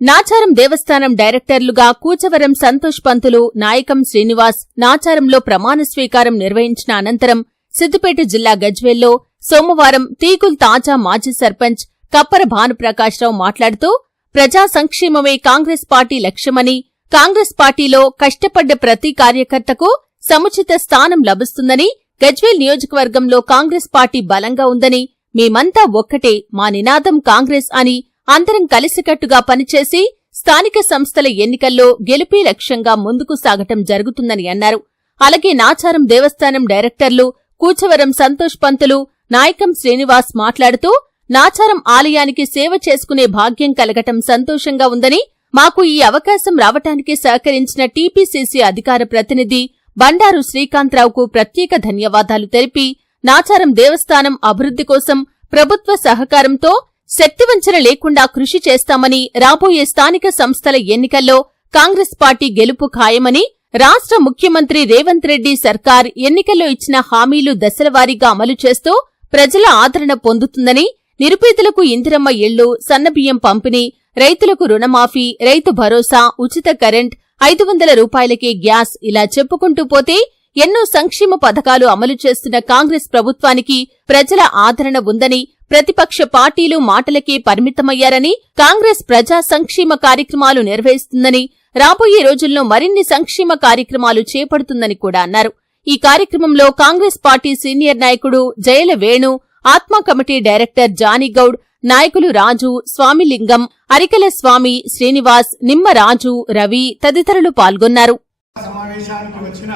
నాచారం దేవస్థానం డైరెక్టర్లుగా కూచవరం సంతోష్ పంతులు, నాయకం శ్రీనివాస్ నాచారంలో ప్రమాణ స్వీకారం నిర్వహించిన అనంతరం సిద్దిపేట జిల్లా గజ్వేల్లో సోమవారం తీగుల్ తాజా మాజీ సర్పంచ్ కప్పర భానుప్రకాశ్రావు మాట్లాడుతూ ప్రజా సంక్షేమమే కాంగ్రెస్ పార్టీ లక్ష్యమని, కాంగ్రెస్ పార్టీలో కష్టపడ్డ ప్రతి కార్యకర్తకు సముచిత స్థానం లభిస్తుందని, గజ్వేల్ నియోజకవర్గంలో కాంగ్రెస్ పార్టీ బలంగా ఉందని, మేమంతా ఒక్కటే, మా నినాదం కాంగ్రెస్ అని అందరం కలిసికట్టుగా పనిచేసి స్థానిక సంస్థల ఎన్నికల్లో గెలుపే లక్ష్యంగా ముందుకు సాగటం జరుగుతుందని అన్నారు. అలాగే నాచారం దేవస్థానం డైరెక్టర్లు కూచవరం సంతోష్ పంతులు, నాయకం శ్రీనివాస్ మాట్లాడుతూ నాచారం ఆలయానికి సేవ చేసుకునే భాగ్యం కలగటం సంతోషంగా ఉందని, మాకు ఈ అవకాశం రావటానికి సహకరించిన టీపీసీసీ అధికార ప్రతినిధి బండారు శ్రీకాంతరావుకు ప్రత్యేక ధన్యవాదాలు తెలిపి నాచారం దేవస్థానం అభివృద్ధి కోసం ప్రభుత్వ సహకారంతో శక్తివంచన లేకుండా కృషి చేస్తామని, రాబోయే స్థానిక సంస్థల ఎన్నికల్లో కాంగ్రెస్ పార్టీ గెలుపు ఖాయమని, రాష్ట్ర ముఖ్యమంత్రి రేవంత్ రెడ్డి సర్కార్ ఎన్నికల్లో ఇచ్చిన హామీలు దశలవారీగా అమలు చేస్తూ ప్రజల ఆదరణ పొందుతుందని, నిరుపేదలకు ఇందిరమ్మ ఇళ్లు, సన్నబియ్యం పంపిణీ, రైతులకు రుణమాఫీ, రైతు భరోసా, ఉచిత కరెంట్, 500 రూపాయలకే గ్యాస్ ఇలా చెప్పుకుంటూ పోతే ఎన్నో సంక్షేమ పథకాలు అమలు చేస్తున్న కాంగ్రెస్ ప్రభుత్వానికి ప్రజల ఆదరణ ఉందని, ప్రతిపక్ష పార్టీలు మాటలకే పరిమితమయ్యారని, కాంగ్రెస్ ప్రజా సంక్షేమ కార్యక్రమాలు నిర్వహిస్తుందని, రాబోయే రోజుల్లో మరిన్ని సంక్షేమ కార్యక్రమాలు చేపడుతుందని కూడా అన్నారు. ఈ కార్యక్రమంలో కాంగ్రెస్ పార్టీ సీనియర్ నాయకుడు జయల వేణు, ఆత్మ కమిటీ డైరెక్టర్ జానీగౌడ్, నాయకులు రాజు, స్వామిలింగం, అరికల స్వామి, శ్రీనివాస్, నిమ్మరాజు, రవి తదితరులు పాల్గొన్నారు. సమావేశానికి వచ్చిన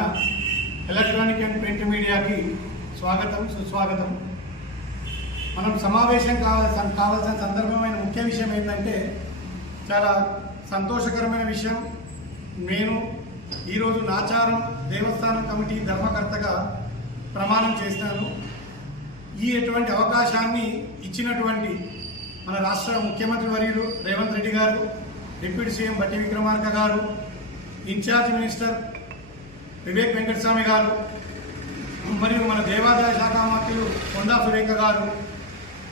ఎలక్ట్రానిక్ అండ్ ప్రింట్ మీడియాకి స్వాగతం, సుస్వాగతం. మనం సమావేశం కావాల్సిన సందర్భమైన ముఖ్య విషయం ఏంటంటే, చాలా సంతోషకరమైన విషయం. నేను ఈరోజు నాచారం దేవస్థానం కమిటీ ధర్మకర్తగా ప్రమాణం చేస్తాను. ఎటువంటి అవకాశాన్ని ఇచ్చినటువంటి మన రాష్ట్ర ముఖ్యమంత్రి వర్యులు రేవంత్ రెడ్డి గారు, డిప్యూటీ సీఎం బట్టి విక్రమార్క గారు, ఇన్ఛార్జ్ మినిస్టర్ వివేక్ వెంకటస్వామి గారు, మరియు మన దేవాదాయ శాఖ మంత్రులు కొండా సురేఖ గారు,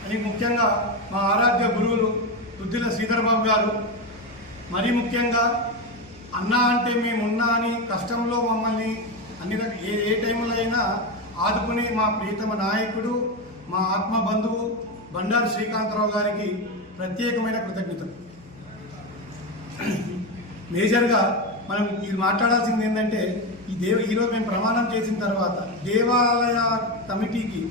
అని ముఖ్యంగా మా ఆరాధ్య గురువులు దుద్దిల శ్రీధర్బాబు గారు, మరీ ముఖ్యంగా అన్నా అంటే మేమున్నా అని కష్టంలో మమ్మల్ని అన్ని ఏ టైంలో అయినా ఆదుకునే మా ప్రియతమ నాయకుడు, మా ఆత్మ బంధువు బండారు శ్రీకాంతరావు గారికి ప్రత్యేకమైన కృతజ్ఞతలు. మేజర్గా మనం ఇది మాట్లాడాల్సింది ఏంటంటే, ఈరోజు మేము ప్రమాణం చేసిన తర్వాత దేవాలయ కమిటీకి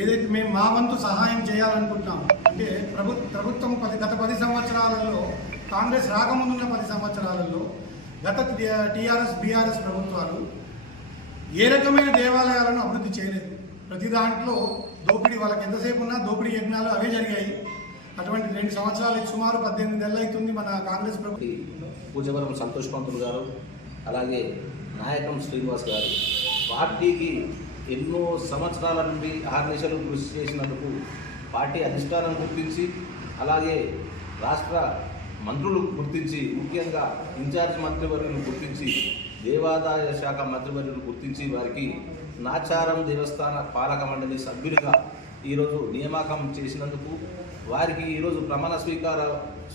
ఏదైతే మేము మా వంతు సహాయం చేయాలనుకుంటున్నాము అంటే, ప్రభుత్వం గత 10 సంవత్సరాలలో, కాంగ్రెస్ రాకముందున్న 10 సంవత్సరాలలో గత టీఆర్ఎస్ బీఆర్ఎస్ ప్రభుత్వాలు ఏ రకమైన దేవాలయాలను అభివృద్ధి చేయలేదు. ప్రతి దాంట్లో దోపిడీ, వాళ్ళకి ఎంతసేపు ఉన్నా దోపిడీ యజ్ఞాలు అవే జరిగాయి. అటువంటి 2 సంవత్సరాలు, సుమారు 18 నెలలు అవుతుంది మన కాంగ్రెస్ ప్రభుత్వం. కూచవరం సంతోష్ పంతులు గారు, అలాగే నాయకం శ్రీనివాస్ గారు పార్టీకి ఎన్నో సంవత్సరాల నుండి అహర్నిశలు కృషి చేసినందుకు పార్టీ అధిష్టానం గుర్తించి, అలాగే రాష్ట్ర మంత్రులు గుర్తించి, ముఖ్యంగా ఇన్ఛార్జ్ మంత్రివర్యులను గుర్తించి, దేవాదాయ శాఖ మంత్రివర్యులను గుర్తించి వారికి నాచారం దేవస్థాన పాలక మండలి సభ్యులుగా ఈరోజు నియామకం చేసినందుకు, వారికి ఈరోజు ప్రమాణ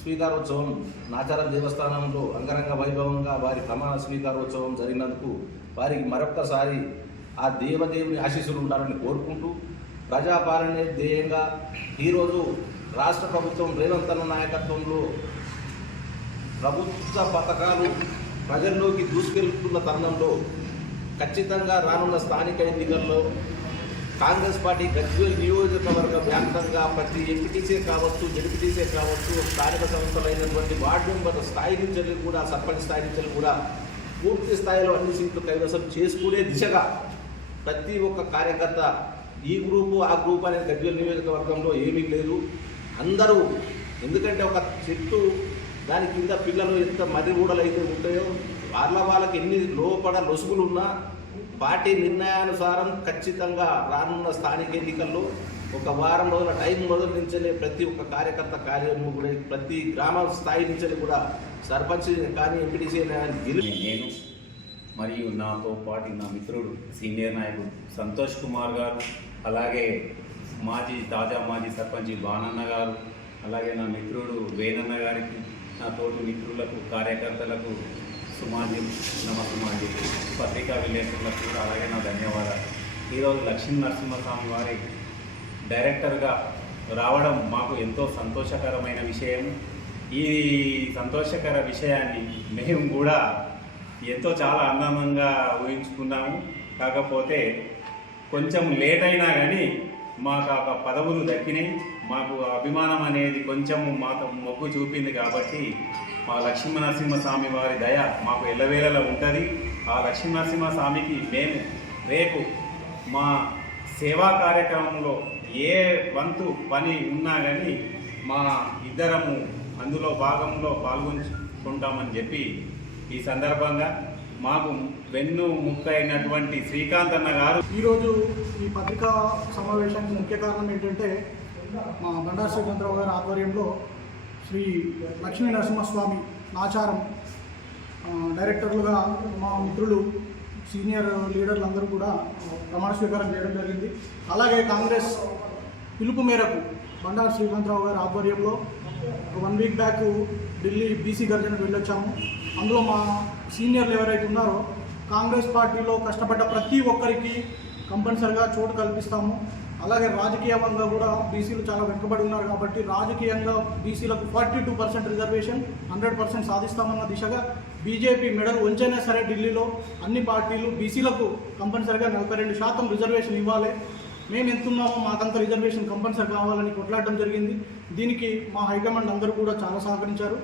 స్వీకారోత్సవం నాచారం దేవస్థానంలో అంగరంగ వైభవంగా వారి ప్రమాణ స్వీకారోత్సవం జరిగినందుకు వారికి మరొక్కసారి ఆ దేవదేవుని ఆశీస్సులు ఉండాలని కోరుకుంటూ, ప్రజాపాలనే ధ్యేయంగా ఈరోజు రాష్ట్ర ప్రభుత్వం రేవంత్ అన్న నాయకత్వంలో ప్రభుత్వ పథకాలు ప్రజల్లోకి దూసుకెళ్తున్న తరుణంలో ఖచ్చితంగా రానున్న స్థానిక ఎన్నికల్లో కాంగ్రెస్ పార్టీ గజ్వేల్ నియోజకవర్గ వ్యాప్తంగా ప్రతి ఎంపీటీసీ కావచ్చు, జడ్పీటీసీ కావచ్చు, స్థానిక సంస్థలైనటువంటి వార్డు మెంబర్ స్థాయి నుంచి కూడా, సర్పంచ్ స్థాయి నుంచి కూడా పూర్తి స్థాయిలో అన్ని సీట్లు కైవసం చేసుకునే దిశగా ప్రతి ఒక్క కార్యకర్త ఈ గ్రూపు ఆ గ్రూప్ అనేది గజ్వేల్ నియోజకవర్గంలో ఏమీ లేదు. అందరూ, ఎందుకంటే ఒక చెట్టు దాని కింద పిల్లలు ఎంత మర్రి ఊడలు అయితే ఉంటాయో వాళ్ళకి ఎన్ని లోపడ లొసుగులు ఉన్నా పార్టీ నిర్ణయానుసారం ఖచ్చితంగా రానున్న స్థానిక ఎన్నికల్లో ఒక వారం రోజుల టైం మొదలు నుంచే ప్రతి ఒక్క కార్యకర్త కార్యం కూడా, ప్రతి గ్రామ స్థాయి నుంచి కూడా సర్పంచ్ కానీ ఎంపీటీసీ నేను మరియు నాతో పాటు నా మిత్రుడు సీనియర్ నాయకుడు సంతోష్ కుమార్ గారు, అలాగే మాజీ సర్పంచ్ బాణన్న గారు, అలాగే నా మిత్రుడు వేణన్న గారికి, నా తోటి మిత్రులకు, కార్యకర్తలకు సుమాంజలి, నమస్సుమాంజలి, పత్రికా విలేకరులకు కూడా అలాగే నా ధన్యవాదాలు. ఈరోజు లక్ష్మీ నరసింహస్వామి వారి డైరెక్టర్గా రావడం మాకు ఎంతో సంతోషకరమైన విషయం. ఈ సంతోషకర విషయాన్ని మేము కూడా చాలా ఆనందంగా ఊహించుకున్నాము. కాకపోతే కొంచెం లేట్ అయినా కానీ మాకు ఆ పదవులు దక్కినాయి. మాకు అభిమానం అనేది కొంచెము మాకు మొగ్గు చూపింది కాబట్టి మా లక్ష్మీనరసింహస్వామి వారి దయ మాకు ఎల్లవేళలా ఉంటుంది. ఆ లక్ష్మీనరసింహస్వామికి మేము రేపు మా సేవా కార్యక్రమంలో ఏ వంతు పని ఉన్నా కానీ మా ఇద్దరము అందులో భాగంలో పాల్గొంటామని చెప్పి ఈ సందర్భంగా మాకు వెన్ను ముక్క అయినటువంటి శ్రీకాంత్ అన్న గారు ఈరోజు ఈ పత్రికా సమావేశానికి ముఖ్య కారణం ఏంటంటే మా బండారు శ్రీకాంతరావు గారి ఆధ్వర్యంలో శ్రీ లక్ష్మీ నరసింహస్వామి నాచారం డైరెక్టర్లుగా మా మిత్రులు సీనియర్ లీడర్లు అందరూ కూడా ప్రమాణ స్వీకారం చేయడం జరిగింది. అలాగే కాంగ్రెస్ పిలుపు మేరకు బండారు శ్రీకాంతరావు గారి ఆధ్వర్యంలో 1 వీక్ బ్యాక్ ఢిల్లీ బీసీ గర్జనకు వెళ్ళొచ్చాము. అందులో మా సీనియర్లు ఎవరైతే ఉన్నారో కాంగ్రెస్ పార్టీలో కష్టపడ్డ ప్రతి ఒక్కరికి కంపల్సరిగా చోటు కల్పిస్తాము. అలాగే రాజకీయంగా కూడా బీసీలు చాలా వెనుకబడి ఉన్నారు కాబట్టి రాజకీయంగా బీసీలకు 42% రిజర్వేషన్ 100% సాధిస్తామన్న దిశగా బీజేపీ మెడల్ వంచైనా సరే ఢిల్లీలో అన్ని పార్టీలు బీసీలకు కంపల్సరిగా 42% రిజర్వేషన్ ఇవ్వాలి, మేము ఎంతున్నామో మాకంత రిజర్వేషన్ కంపల్సరీ కావాలని కొట్లాడడం జరిగింది. దీనికి మా హైకమాండ్ అందరూ కూడా చాలా సహకరించారు.